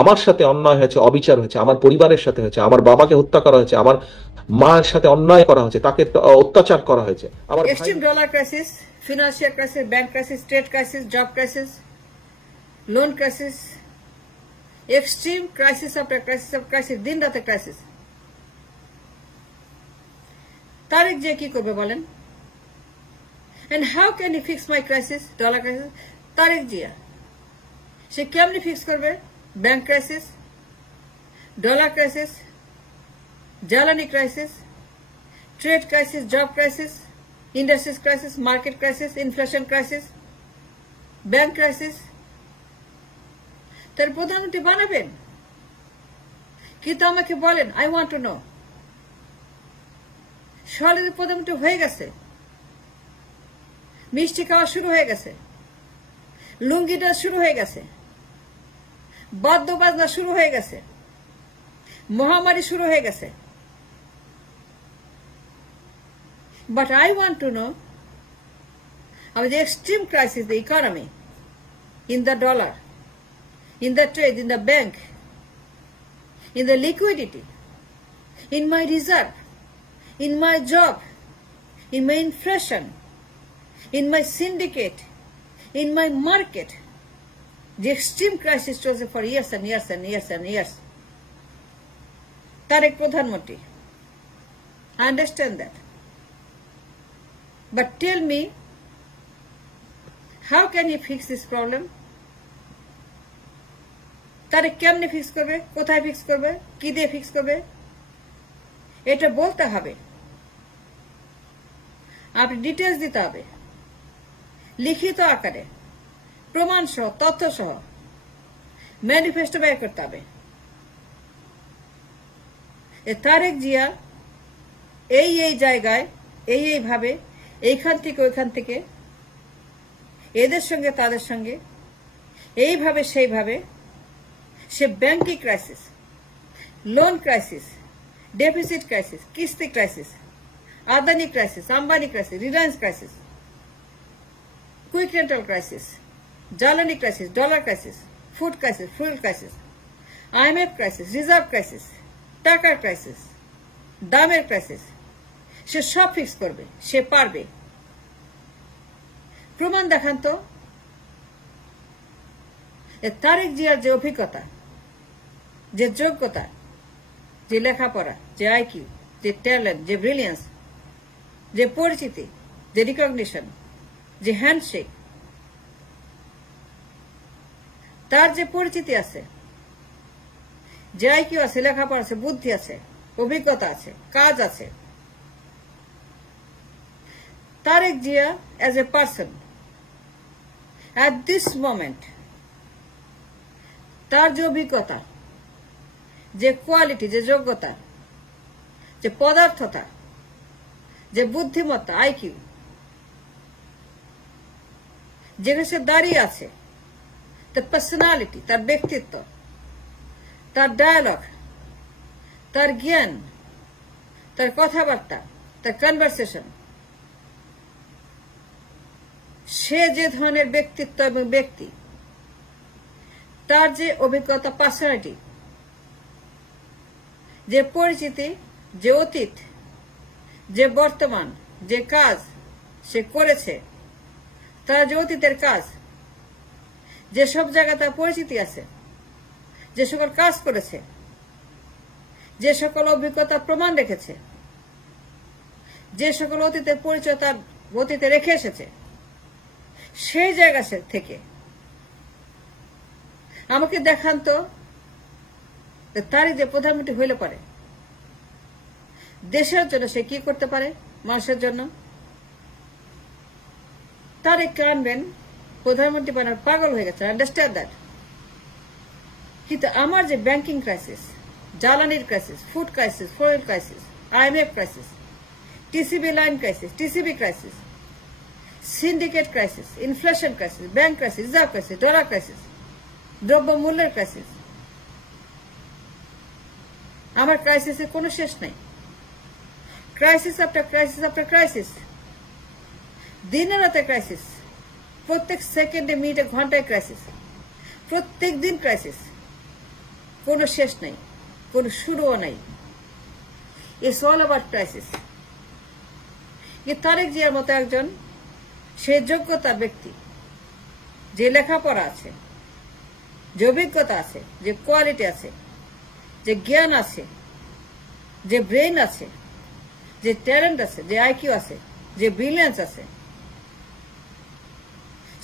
আমার সাথে অন্যায় হয়েছে, অবিচার হয়েছে, আমার পরিবারের সাথে হয়েছে, আমার বাবাকে হত্যা করা হয়েছে, আমার মায়ের সাথে অন্যায় করা হয়েছে, তাকে অত্যাচার করা হয়েছে, আমার extreme dollar crisis, financial crisis, bank crisis, trade crisis, job crisis, loan crisis, extreme crisis after crisis, দিন রাতে crisis. তারেক জিয়া কি করবে বলেন? And how can he fix my crisis, dollar crisis? Tarique জিয়া সে কেমনি ফিক্স করবে ব্যাংক ক্রাইসিস, ডলার ক্রাইসিস, জ্বালানি crisis, trade crisis, job crisis, industries crisis, market crisis, inflation crisis, bank crisis? তার প্রধানমন্ত্রী বানাবেন কিন্তু আমাকে বলেন, আই ওয়ান্ট টু নো, সরকারি প্রধানমন্ত্রী হয়ে গেছে, মিষ্টি খাওয়া শুরু হয়ে গেছে, লুঙ্গি ডান্স শুরু হয়ে গেছে, বাদ্য বাজনা শুরু হয়ে গেছে, মহামারী শুরু হয়ে গেছে। But I want to know about the extreme crisis, the economy, in the dollar, in the trade, in the bank, in the liquidity, in my reserve, in my job, in my inflation, in my syndicate, in my market. The extreme crisis was for years and years and years and years. Tarek Pradhanmantri, I understand that. But tell me, how can he fix this problem? Tarek কেমনে ফিক্স করবে, কোথায় ফিক্স করবে, কি দিয়ে ফিক্স করবে, এটা বলতে হবে। আপনি ডিটেইলস দিতে হবে, লিখিত আকারে, প্রমাণ সহ, তথ্য সহ ম্যানিফেস্টো বের করতে হবে। তারেক জিয়া এই জায়গায়, এইভাবে, এইখান থেকে ওইখান থেকে, এদের সঙ্গে তাদের সঙ্গে, এইভাবে সেইভাবে সে banking crisis, loan crisis, deficit crisis, কিস্তি crisis, Adani crisis, Ambani crisis, Reliance crisis, quick rental crisis, জ্বালানি crisis, dollar crisis, food crisis, fuel crisis, IMF crisis, reserve crisis, টাকার ক্রাইসিস, দামের ক্রাইসিস, সে সব ফিক্স করবে, সে পারবে। প্রমাণ দেখান তো। তারেক জিয়ার যে অভিজ্ঞতা, যে যোগ্যতা, যে লেখাপড়া, যে আইকিউ, যে ট্যালেন্ট, যে ব্রিলিয়েন্স, যে পরিচিতি, যে রিকগনিশন, যে হ্যান্ডশেক, তার যে পরিচিতি আছে, যে আইকিউ আছে, লেখাপড়া আছে, বুদ্ধি আছে, অভিজ্ঞতা আছে, কাজ আছে, তারেক Zia as a person at this moment, তার যে অভিজ্ঞতা, যে কোয়ালিটি, যে যোগ্যতা, যে পদার্থতা, যে বুদ্ধিমত্তা, আইকিউ, যেখানে সে দাঁড়িয়ে আছে, তার পার্সোনালিটি, তার ব্যক্তিত্ব, তার ডায়ালগ, তার জ্ঞান, তার কথাবার্তা, তার কনভারসেশন, সে যে ধরনের ব্যক্তিত্ব এবং ব্যক্তি, তার যে অভিজ্ঞতা, পার্সোনালিটি, যে পরিচিতি, যে অতীত, যে বর্তমান, যে কাজ সে করেছে, তার যে অতীতের কাজ, যে সব জায়গায় তার পরিচিতি আছে, যে সকল কাজ করেছে, যে সকল অভিজ্ঞতা প্রমাণ রেখেছে, যে সকল অতীতের পরিচয় তার অতীতে রেখে এসেছে, সেই জায়গা থেকে আমাকে দেখান তো তারই যে প্রধানমন্ত্রী হইলে পারে দেশের জন্য সে কি করতে পারে, মানুষের জন্য। তারেক আনবেন, প্রধানমন্ত্রী বানার পাগল হয়ে গেছে, আন্ডারস্ট্যান্ড দ্যাট। কিন্তু আমার যে ব্যাংকিং ক্রাইসিস, জ্বালানির crisis, food crisis, fuel crisis, IMF crisis, TCB line crisis, TCB crisis, syndicate crisis, inflation crisis, bank crisis, reserve crisis, dollar crisis, দ্রব্য মূল্যের ক্রাইসিস, আমার ক্রাইসিসের কোনো শেষ নাই। Crisis after crisis after crisis, দিনে রাতে ক্রাইসিস, প্রত্যেক সেকেন্ডে, মিনিটে, ঘন্টায় ক্রাইসিস, প্রত্যেক দিন ক্রাইসিস। কোনো শেষ নাই, কোনো শুরুও নাই। It's all about crisis. Tarique জিয়ার মতো একজন সে যোগ্যতার ব্যক্তি, যে লেখাপড়া আছে, যে অভিজ্ঞতা আছে, যে কোয়ালিটি আছে, যে জ্ঞান আছে, যে ব্রেন আছে, যে ট্যালেন্ট আছে, যে আইকিউ আছে, যে ব্রিলিয়েন্স আছে,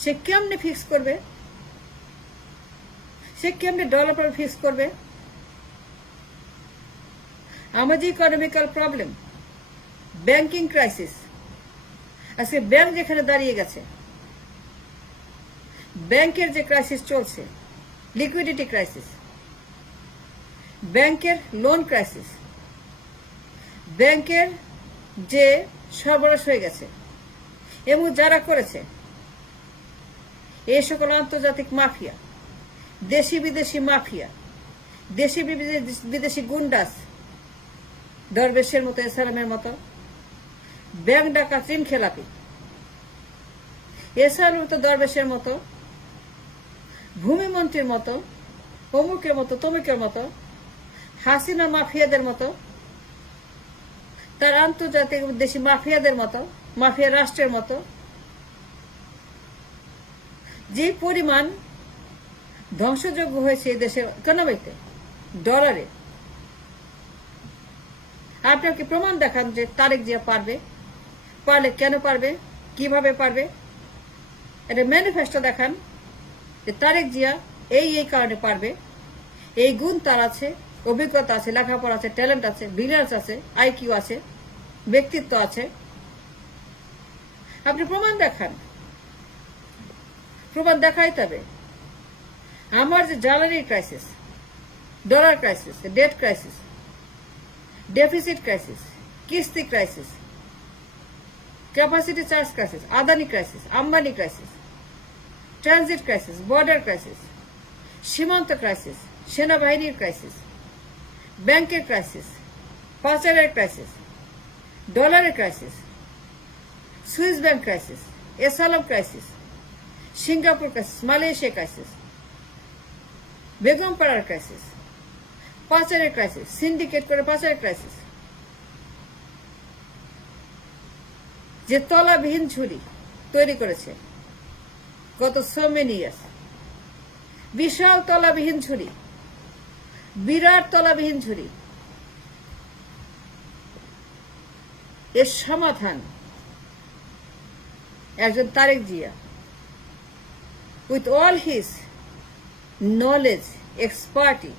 সে কেমনে ফিক্স করবে? সে কেমনে ডেভেলপার ফিক্স করবে? আমার যে ইকোনমিক্যাল প্রবলেম, ব্যাংকিং ক্রাইসিস, আজকে ব্যাংক যেখানে দাঁড়িয়ে গেছে, ব্যাংকের যে ক্রাইসিস চলছে, লিকুইডিটি ক্রাইসিস, ব্যাংকের লোন ক্রাইসিস, ব্যাংকের যে সর্বনাশ হয়ে গেছে, এবং যারা করেছে এই সকল আন্তর্জাতিক মাফিয়া, দেশি বিদেশি মাফিয়া, দেশি বিদেশি গুন্ডাস, দরবেশের মতো, এসালামের মতো, ব্যাংক ডাকাত, ঋণ খেলাপি, এসালামের মতো, দরবেশের মতো, ভূমিমন্ত্রীর মতো, অমুকের মতো, তমুকের মতো, হাসিনা মাফিয়াদের মতো, তার আন্তর্জাতিক দেশি মাফিয়াদের মতো, মাফিয়া রাষ্ট্রের মতো, যে পরিমাণ ধ্বংসযোগ্য হয়েছে এই দেশের ইকোনমিতে, ডলারে, আপনাকে প্রমাণ দেখান যে তারেক জিয়া পারবে। পারলে কেন পারবে, কিভাবে পারবে, এটা ম্যানিফেস্টো দেখান যে তারেক জিয়া এই কারণে পারবে, এই গুণ তার আছে, অভিজ্ঞতা আছে, লেখাপড়া আছে, ট্যালেন্ট আছে, ব্রিলিয়ান্স আছে, আইকিউ আছে, ব্যক্তিত্ব আছে। আপনি প্রমাণ দেখান, প্রমাণ দেখাইতে হবে। আমার যে জ্বালানি crisis, dollar crisis, debt crisis, deficit crisis, কিস্তি crisis, capacity charge crisis, Adani crisis, Ambani crisis, transit crisis, border crisis, সীমান্ত ক্রাইসিস, সেনাবাহিনীর ক্রাইসিস, ব্যাংকের ক্রাইসিস, পাচারের ক্রাইসিস, ডলারের crisis, Swiss bank crisis, S Alam crisis, Singapore crisis, Malaysia crisis, বেগমপাড়ার ক্রাইসিস, পাচারের crisis, syndicate করে পাচারের ক্রাইসিস, যে তলাবিহীন ঝুড়ি তৈরি করেছে গত সো মেনি ইয়ার্স, বিশাল তলাবিহীন ঝুড়ি, বিরাট তলাবিহীন ঝুড়ি, এর সমাধান একজন তারেক Zia with all his knowledge, expertise,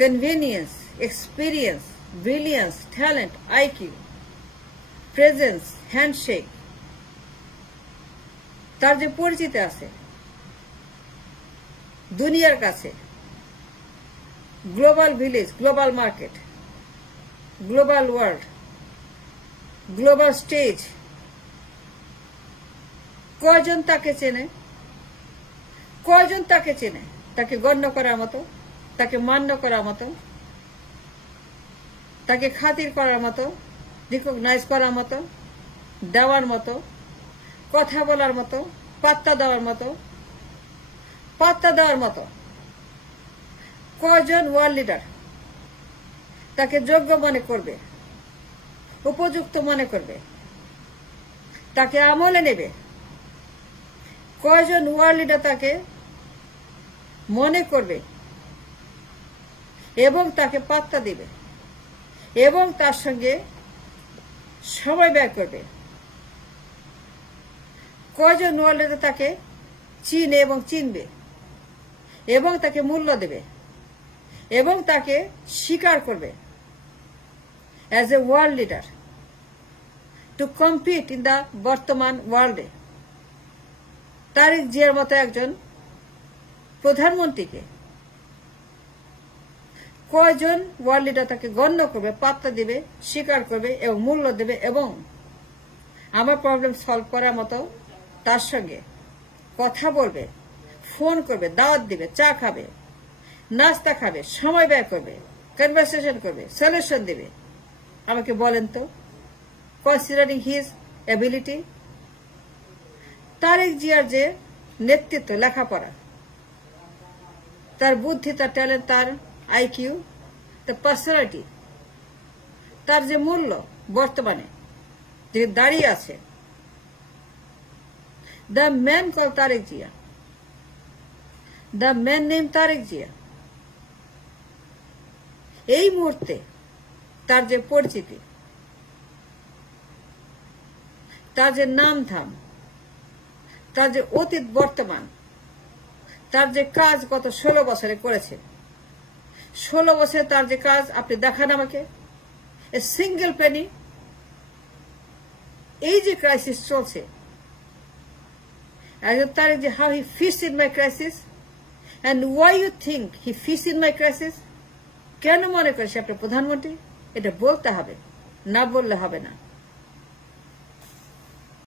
convenience, experience, brilliance, talent, IQ, presence, handshake, তার যে পরিচিতি আছে দুনিয়ার কাছে, global village, global market, global world, global stage, কয়জন তাকে চেনে, কয়জন তাকে চেনে, তাকে গণ্য করার মতো, তাকে মান্য করার মতো, তাকে খাতির করার মতো, রিকগনাইজ করার মতো, দেওয়ার মতো, কথা বলার মতো, পাত্তা দেওয়ার মতো, পাত্তা দেওয়ার মতো কয়জন ওয়ার্ল্ড লিডার তাকে যোগ্য মনে করবে, উপযুক্ত মনে করবে, তাকে আমলে নেবে? কয়জন ওয়ার্ল্ড লিডার তাকে মনে করবে এবং তাকে পাত্তা দিবে এবং তার সঙ্গে সময় ব্যয় করবে? কয়জন ওয়ার্ল্ড লিডার তাকে চিনে এবং চিনবে এবং তাকে মূল্য দেবে এবং তাকে স্বীকার করবে as a world leader to compete in the বর্তমান ওয়ার্ল্ডে? তারেক জিয়ার মতো একজন প্রধানমন্ত্রীকে কয়জন ওয়ার্ল্ড লিডার তাকে গণ্য করবে, পাত্তা দিবে, স্বীকার করবে এবং মূল্য দেবে এবং আমার প্রবলেম সলভ করার মতো তার সঙ্গে কথা বলবে, ফোন করবে, দাওয়াত দিবে, চা খাবে, নাস্তা খাবে, সময় ব্যয় করবে, কনভারসেশন করবে, সলিউশন দেবে? আমাকে বলেন তো, কনসিডারিং হিজ এবিলিটি। তারেক জিয়ার যে নেতৃত্ব, লেখাপড়া, তার বুদ্ধি, তার ট্যালেন্ট, তার আইকিউ, তার পার্সোনালিটি, তার যে মূল্য বর্তমানে যে দাঁড়িয়ে আছে, the man call Tarique Zia, the man name Tarique Zia, এই মুহূর্তে তার যে পরিচিতি, তার যে নাম ধাম, তার যে অতীত বর্তমান, তার যে কাজ গত 16 বছরে করেছে, 16 বছরে তার যে কাজ আপনি দেখান আমাকে, এ সিঙ্গেল পেনি। এই যে ক্রাইসিস চলছে, Tarique ji, how he fits in my crisis and why you think he fits in my crisis, কেন মনে করে সে আপনার প্রধানমন্ত্রী, এটা বলতে হবে, না বললে হবে না।